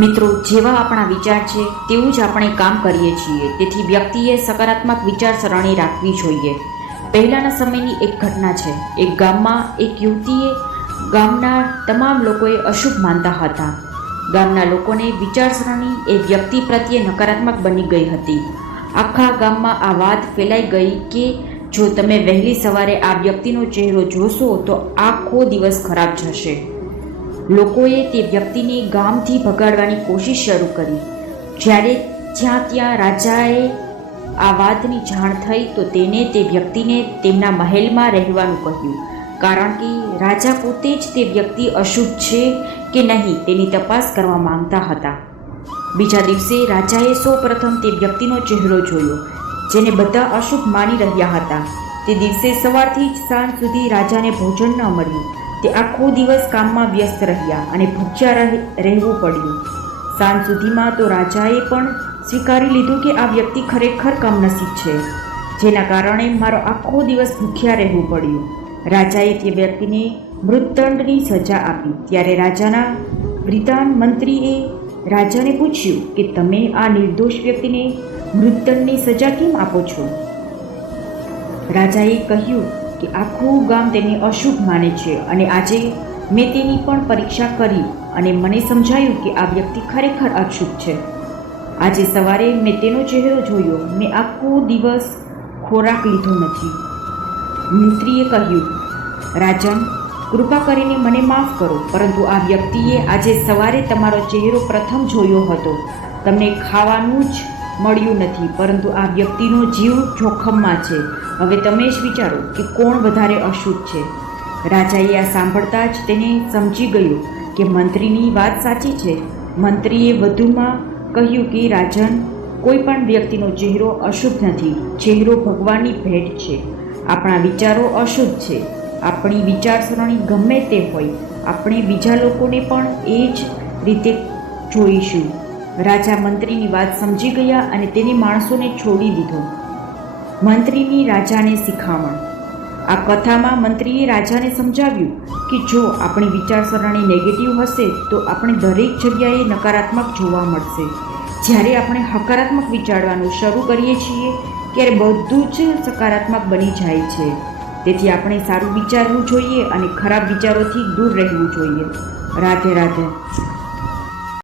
મિત્રો, જેવા આપણા વિચાર છે તેવું જ આપણે કામ કરીએ છીએ. તેથી વ્યક્તિએ સકારાત્મક વિચારસરણી રાખવી જોઈએ. પહેલાંના સમયની એક ઘટના છે. એક ગામમાં એક યુવતીએ ગામના તમામ લોકોએ અશુભ માનતા હતા. ગામના લોકોને વિચારસરણી એ વ્યક્તિ પ્રત્યે નકારાત્મક બની ગઈ હતી. આખા ગામમાં આ વાત ફેલાઈ ગઈ કે જો તમે વહેલી સવારે આ વ્યક્તિનો ચહેરો જોશો તો આખો દિવસ ખરાબ જશે. લોકોએ તે વ્યક્તિને ગામથી ભગાડવાની કોશિશ શરૂ કરી. જ્યારે ત્યાં રાજાએ આ વાતની જાણ થઈ તો તેને તે વ્યક્તિને તેમના મહેલમાં રહેવાનું કહ્યું, કારણ કે રાજા પોતે જ તે વ્યક્તિ અશુભ છે કે નહીં તેની તપાસ કરવા માંગતા હતા. બીજા દિવસે રાજાએ સૌપ્રથમ તે વ્યક્તિનો ચહેરો જોયો જેને બધા અશુભ માની રહ્યા હતા. તે દિવસે સવારથી જ સાંજ સુધી રાજાને ભોજન ન મળ્યું. તે આખો દિવસ કામમાં વ્યસ્ત રહ્યા અને ભૂખ્યા રહેવું પડ્યું. સાંજ સુધીમાં તો રાજાએ પણ સ્વીકારી લીધું કે આ વ્યક્તિ ખરેખર કમનસીબ છે, જેના કારણે મારો આખો દિવસ ભૂખ્યા રહેવું પડ્યું. રાજાએ તે વ્યક્તિને મૃત્યુદંડની સજા આપી. ત્યારે રાજાના વિદ્વાન મંત્રીએ રાજાને પૂછ્યું કે તમે આ નિર્દોષ વ્યક્તિને મૃત્યુદંડની સજા કેમ આપો છો? રાજાએ કહ્યું કે આખું ગામ તેને અશુભ માને છે અને આજે મેં તેની પણ પરીક્ષા કરી અને મને સમજાયું કે આ વ્યક્તિ ખરેખર અશુભ છે. આજે સવારે મેં તેનો ચહેરો જોયો. મેં આખો દિવસ ખોરાક લીધો નથી. મંત્રીએ કહ્યું, રાજન, કૃપા કરીને મને માફ કરો, પરંતુ આ વ્યક્તિએ આજે સવારે તમારો ચહેરો પ્રથમ જોયો હતો. તમને ખાવાનું જ મળ્યું નથી, પરંતુ આ વ્યક્તિનો જીવ જોખમમાં છે. હવે તમે જ વિચારો કે કોણ વધારે અશુભ છે. રાજાએ આ સાંભળતા જ તેને સમજી ગયું કે મંત્રીની વાત સાચી છે. મંત્રીએ વધુમાં કહ્યું કે રાજન, કોઈ પણ વ્યક્તિનો ચહેરો અશુભ નથી. ચહેરો ભગવાનની ભેટ છે. આપણા વિચારો અશુભ છે. આપણી વિચારસરણી ગમે તે હોય, આપણે બીજા લોકોને પણ એ જ રીતે જોઈશું. રાજા મંત્રીની વાત સમજી ગયા અને તેને માણસોને છોડી દીધો. મંત્રીની રાજાને શિખામણ. આ કથામાં મંત્રીએ રાજાને સમજાવ્યું કે જો આપણી વિચારસરણી નેગેટિવ હશે તો આપણે દરેક જગ્યાએ નકારાત્મક જોવા મળશે. જ્યારે આપણે હકારાત્મક વિચારવાનું શરૂ કરીએ છીએ ત્યારે બધું જ સકારાત્મક બની જાય છે. તેથી આપણે સારું વિચારવું જોઈએ અને ખરાબ વિચારોથી દૂર રહેવું જોઈએ. રાધે રાધે.